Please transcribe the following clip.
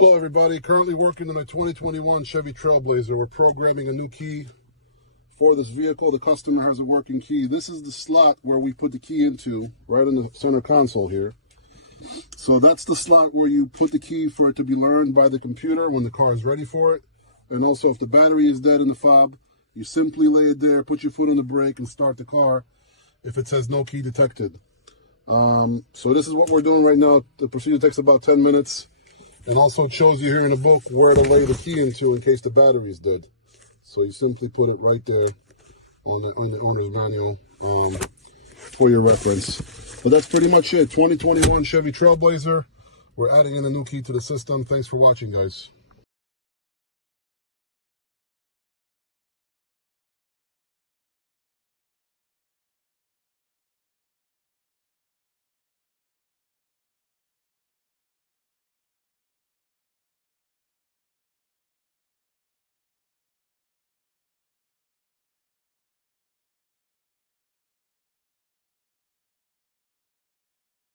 Hello everybody, currently working on a 2021 Chevy Trailblazer. We're programming a new key for this vehicle. The customer has a working key. This is the slot where we put the key into, right in the center console here. So that's the slot where you put the key for it to be learned by the computer when the car is ready for it. And also if the battery is dead in the fob, you simply lay it there, put your foot on the brake and start the car if it says no key detected. So this is what we're doing right now. The procedure takes about 10 minutes. And also it shows you here in the book where to lay the key into in case the battery is dead. So you simply put it right there on the owner's manual for your reference. But that's pretty much it. 2021 Chevy Trailblazer. We're adding in a new key to the system. Thanks for watching, guys.